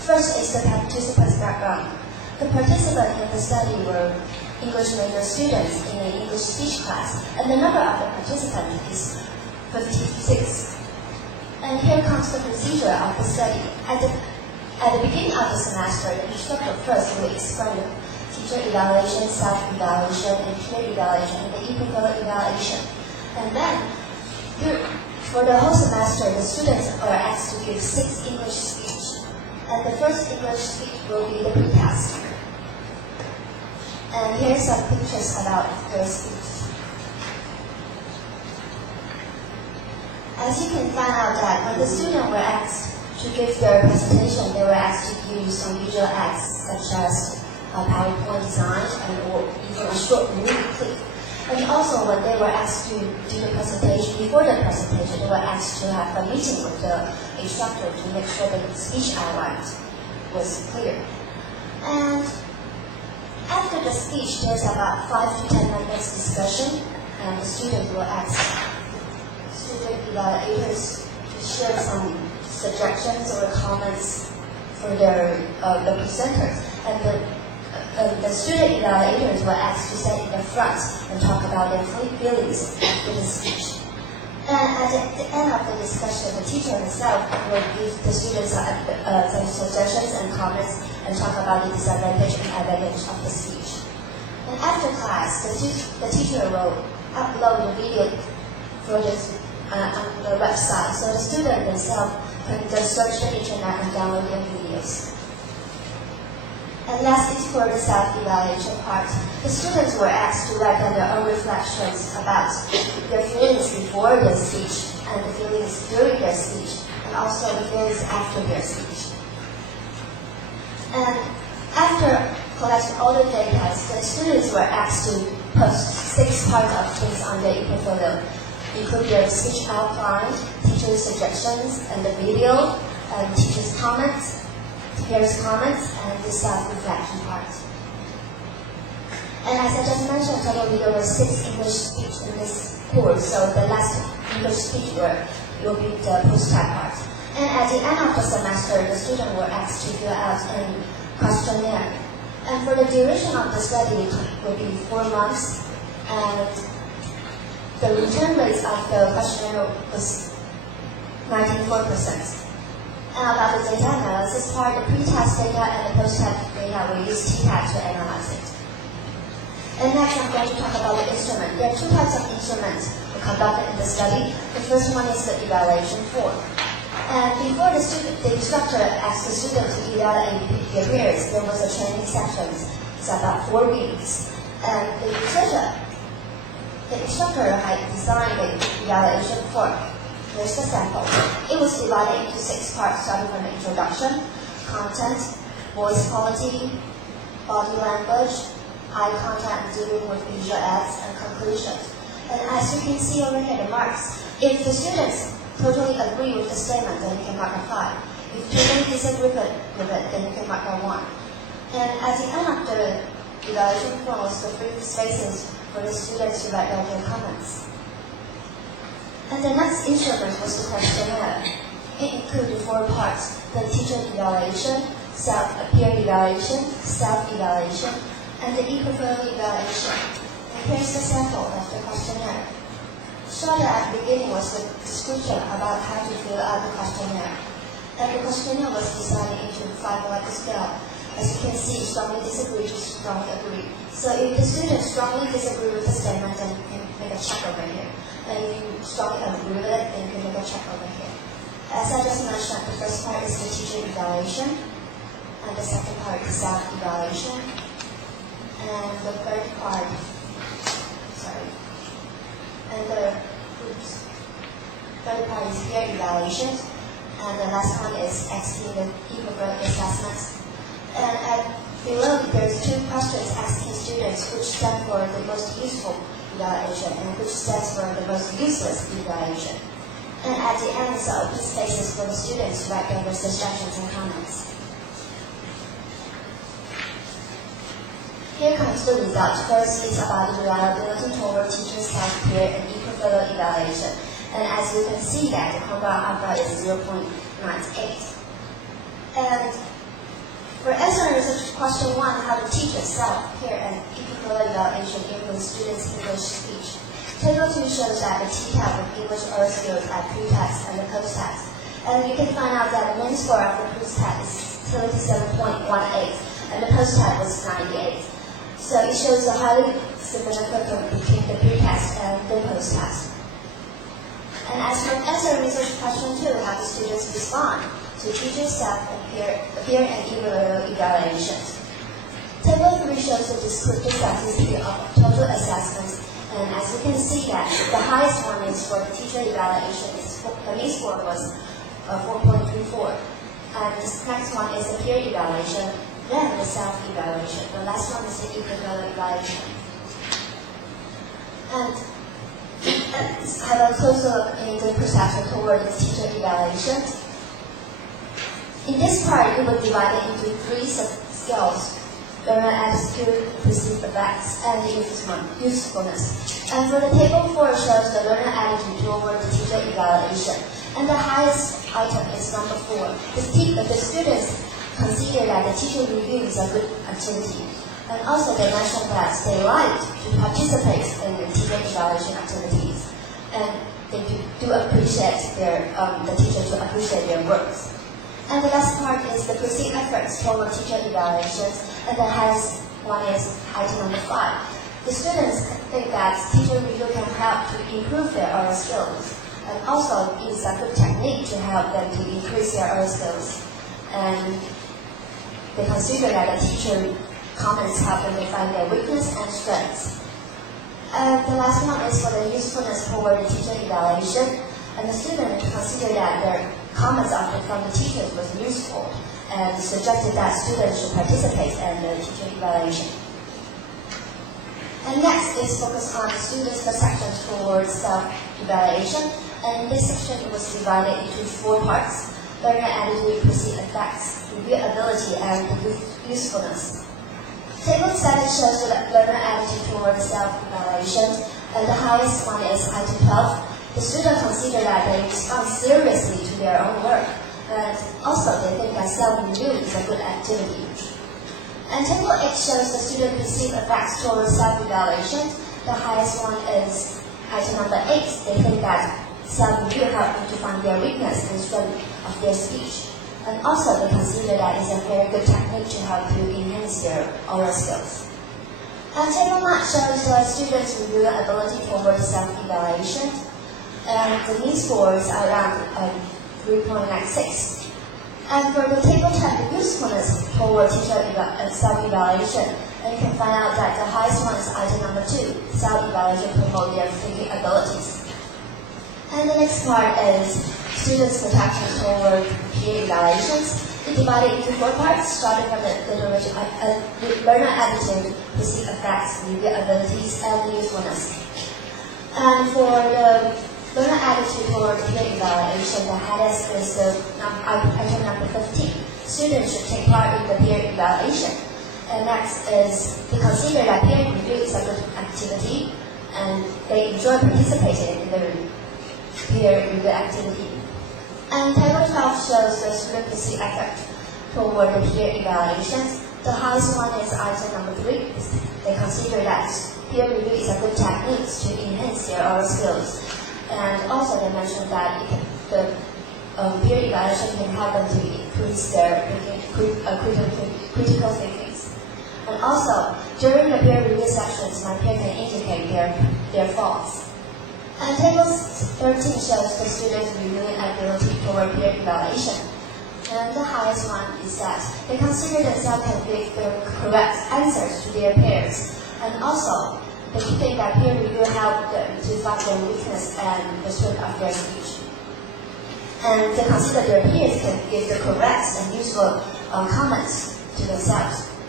First is the participant's background. The participants in the study were English major students in an English speech class, and the number of the participants is 56. And here comes the procedure of the study. At the beginning of the semester, the instructor first will explain the teacher evaluation, self-evaluation, and peer evaluation, and the equivalent evaluation. And then, for the whole semester, the students are asked to give 6 English speech. And the first English speech will be the pretest. And here's some pictures about their speech. As you can find out that when the students were asked to give their presentation, they were asked to use some visual aids such as PowerPoint design or even a short movie clip. And also when they were asked to do the presentation, before the presentation, they were asked to have a meeting with the instructor to make sure the speech outline was clear. And after the speech, there's about 5 to 10 minutes discussion, and the students will ask student evaluators to share some suggestions or comments for the presenters. And the student evaluators were asked to sit in the front and talk about their feelings after the speech. And at the end of the discussion, the teacher himself will give the students some suggestions and comments and talk about the disadvantage and advantage of the speech. And after class, the teacher will upload the video for on the website, so the student themselves can just search the internet and download their videos. And last is for the self-evaluation part. The students were asked to write down their own reflections about their feelings before their speech, and the feelings during their speech, and also the feelings after their speech. And after collecting all the data, the students were asked to post 6 parts of things on their e-portfolio, including their speech outline, teacher's suggestions, and the video, and teacher's comments, peers' comments, and the self-reflection part. And as I just mentioned, totally there were 6 English speech in this course, so the last English speech will be the post-type part. And at the end of the semester, the students were asked to fill out a questionnaire. And for the duration of the study, it will be 4 months, and the return rate of the questionnaire was 94%. And about the data analysis part, the pre-test data and the post-test data will use t-test to analyze it. And next, I'm going to talk about the instrument. There are 2 types of instruments conducted in the study. The first one is the evaluation form. And before the instructor asked the student to evaluate their peers, there was a training session. It's about 4 weeks. And the instructor had designed the evaluation form. Here's the sample. It was divided into 6 parts, starting from the introduction, content, voice quality, body language, eye contact dealing with visual aids, and conclusions. And as you can see over here, the marks. If the students totally agree with the statement, then you can mark a 5. If you totally disagree with it, then you can mark a 1. And at the end of the evaluation form was the free spaces for the students to write down their comments. And the next instrument was the questionnaire. It included 4 parts: the teacher evaluation, peer evaluation, self-evaluation, and the equivalent evaluation. And here's the sample of the questionnaire. Shorter at the beginning was the description about how to fill out the questionnaire. And the questionnaire was designed into 5-letter scale. As you can see, strongly disagree to strongly agree. So if the students strongly disagree with the statement, then you can make a check over here. And if you strongly agree with it, then you can make a check over here. As I just mentioned, the first part is the teacher evaluation, and the second part is self-evaluation, and the third part, third part is peer evaluation, and the last one is asking the equivalent assessments. And below, there's 2 questions asking students which stand for the most useful evaluation and which stands for the most useless evaluation. And at the end, it's open spaces for the students to write down their suggestions and comments. Here comes the result. First is about the reliability toward teacher, staff, peer, and equivalent evaluation. And as you can see that the compound alpha is 0.98. And answer research question 1, how to teach yourself, peer and equivalent evaluation influence students' English speech. Table 2 shows that the T-test of English oral skills at pre-test and the post-test. And you can find out that the mean score of the pre-test is 77.18 and the post-test was 98. So it shows a highly significant between the pre-test and the post-test. And as for answer research question 2, how do students respond to teacher, staff, and peer and evaluations. Table 3 shows the descriptive statistic of total assessments, and as you can see that the highest one is for the teacher evaluation. The mean score was 4.34, and this next one is the peer evaluation, then the self-evaluation. The last one is the equivalent evaluation. And let's have a closer look in the perception toward the teacher evaluation. In this part, we will divide it into 3 skills: learner attitude, perceived effects, and usefulness. And for the table 4 shows the learner attitude toward the teacher evaluation. And the highest item is number 4. The students consider that the teacher review is a good activity. And also they mentioned that they like to participate in the teacher evaluation activities. And they do appreciate the teacher to appreciate their works. And the last part is the perceived efforts toward teacher evaluations, and the highest one is item number 5. The students think that teacher review can help to improve their oral skills, and also it is a good technique to help them to increase their oral skills. And they consider that the teacher comments help them to find their weakness and strengths. And the last one is for the usefulness toward the teacher evaluation, and the students consider that their comments from the teachers was useful and suggested that students should participate in the teacher evaluation. And next is focus on students' perception towards self-evaluation. And in this section it was divided into 4 parts: learner attitude, perceived effects, review ability, and usefulness. Table 7 shows the learner attitude towards self-evaluation, and the highest one is item 12. The students consider that they respond seriously to their own work, and also they think that self-review is a good activity. And table 8 shows the student perceived effects towards self-evaluation. The highest one is item number 8. They think that self-review helps them to find their weakness and strength of their speech. And also they consider that it's a very good technique to help to enhance their oral skills. And table 9 shows the students' review ability toward self-evaluation. And the mean scores are around 3.96. And for the table 10, the usefulness toward teacher self-evaluation, and you can find out that the highest one is item number 2, self-evaluation promote their thinking abilities. And the next part is students' perception toward peer evaluations. We divided into 4 parts, starting from the learner attitude, perceived effects, review abilities, and usefulness. And for the learner attitude toward peer evaluation, the highest is item number 15. Students should take part in the peer evaluation. And next is to consider that peer review is a good activity, and they enjoy participating in the peer review activity. And table 12 shows the student perceived effort toward the peer evaluations. The highest one is item number 3. They consider that peer review is a good technique to enhance their oral skills. And also they mentioned that the peer evaluation can help them to increase their critical thinking. And also, during the peer review sessions, my peer can indicate their faults. And table 13 shows the students' reviewing ability toward peer evaluation. And the highest one is that they consider themselves can give the correct answers to their peers. And also, they think that peer review helps them to find their weakness and the strength of their speech. And they consider their peers can give the correct and useful comments to themselves.